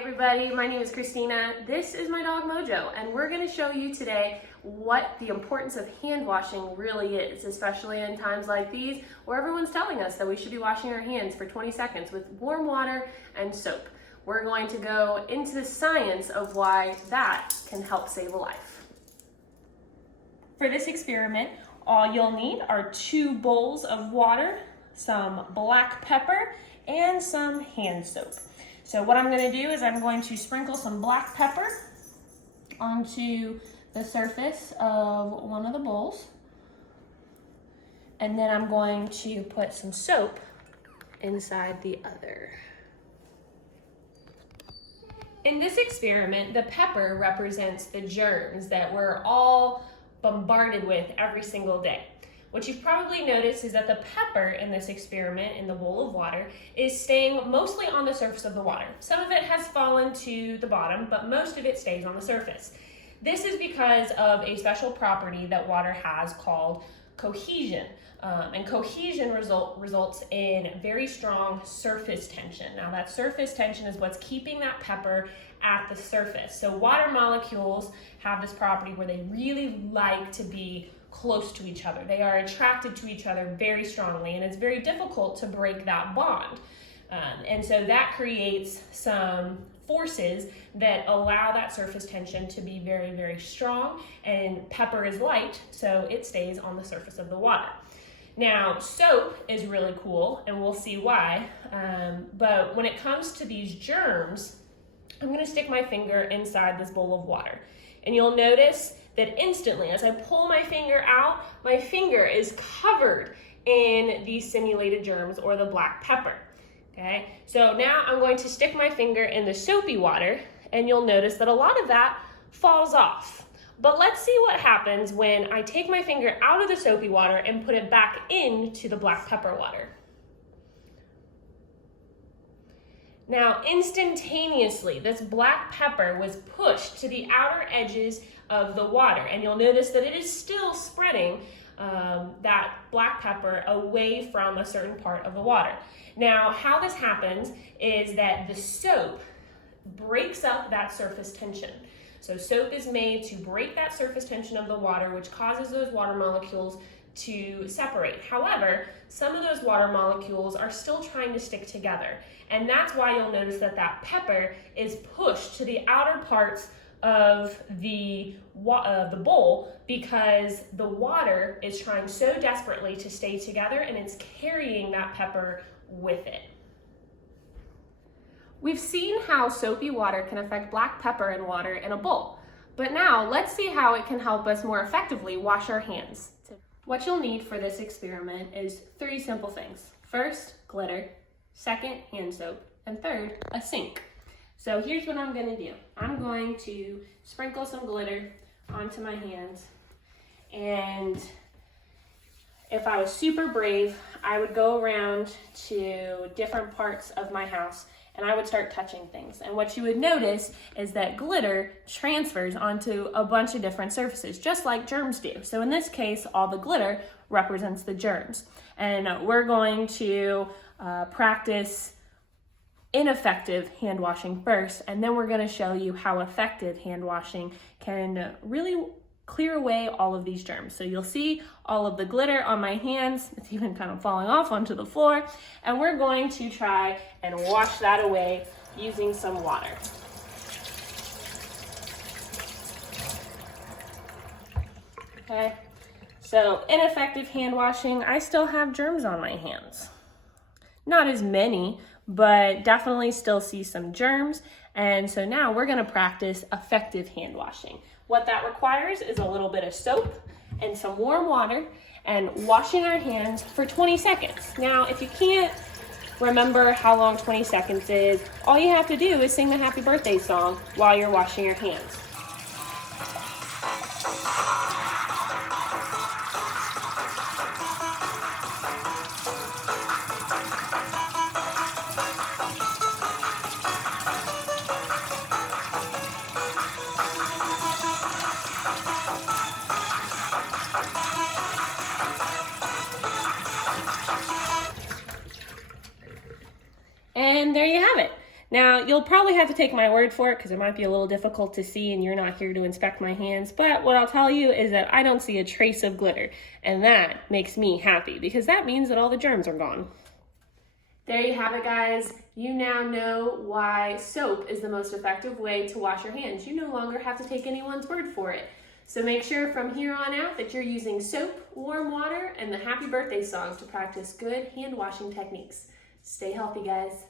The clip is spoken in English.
everybody, my name is Christina. This is my dog Mojo, and we're going to show you today what the importance of hand washing really is, especially in times like these where everyone's telling us that we should be washing our hands for 20 seconds with warm water and soap. We're going to go into the science of why that can help save a life. For this experiment, all you'll need are 2 bowls of water, some black pepper, and some hand soap. So what I'm going to do is I'm going to sprinkle some black pepper onto the surface of one of the bowls. And then I'm going to put some soap inside the other. In this experiment, the pepper represents the germs that we're all bombarded with every single day. What you've probably noticed is that the pepper in this experiment, in the bowl of water, is staying mostly on the surface of the water. Some of it has fallen to the bottom, but most of it stays on the surface. This is because of a special property that water has called cohesion. And cohesion results in very strong surface tension. Now that surface tension is what's keeping that pepper at the surface. So water molecules have this property where they really like to be close to each other. They are attracted to each other very strongly, and it's very difficult to break that bond. And so that creates some forces that allow that surface tension to be very, very strong, and pepper is light, so it stays on the surface of the water. Now, soap is really cool, and we'll see why, but when it comes to these germs, I'm going to stick my finger inside this bowl of water, and you'll notice that instantly, as I pull my finger out, my finger is covered in these simulated germs or the black pepper. Okay, so now I'm going to stick my finger in the soapy water, and you'll notice that a lot of that falls off. But let's see what happens when I take my finger out of the soapy water and put it back into the black pepper water. Now, instantaneously, this black pepper was pushed to the outer edges of the water, and you'll notice that it is still spreading that black pepper away from a certain part of the water. Now, how this happens is that the soap breaks up that surface tension. So soap is made to break that surface tension of the water, which causes those water molecules to separate. However, some of those water molecules are still trying to stick together. And that's why you'll notice that that pepper is pushed to the outer parts of the bowl, because the water is trying so desperately to stay together, and it's carrying that pepper with it. We've seen how soapy water can affect black pepper and water in a bowl, but now let's see how it can help us more effectively wash our hands. What you'll need for this experiment is 3 simple things. First, glitter. Second, hand soap. And third, a sink. So here's what I'm going to do. I'm going to sprinkle some glitter onto my hands, and if I was super brave, I would go around to different parts of my house and I would start touching things. And what you would notice is that glitter transfers onto a bunch of different surfaces, just like germs do. So in this case, all the glitter represents the germs. And we're going to practice ineffective hand washing first, and then we're going to show you how effective hand washing can really clear away all of these germs. So you'll see all of the glitter on my hands. It's even kind of falling off onto the floor, and we're going to try and wash that away using some water. Okay, so ineffective hand washing, I still have germs on my hands. Not as many, but definitely still see some germs. And so now we're going to practice effective hand washing. What that requires is a little bit of soap and some warm water and washing our hands for 20 seconds. Now, if you can't remember how long 20 seconds is, all you have to do is sing the happy birthday song while you're washing your hands. And there you have it. Now, you'll You'll probably have to take my word for it because it might be a little difficult to see and you're not here to inspect my hands. But what I'll tell you is that I don't see a trace of glitter. And that makes me happy because that means that all the germs are gone. There you have it, guys. You now know why soap is the most effective way to wash your hands. You no longer have to take anyone's word for it. So make sure from here on out that you're using soap, warm water, and the happy birthday songs to practice good hand washing techniques. Stay healthy, guys.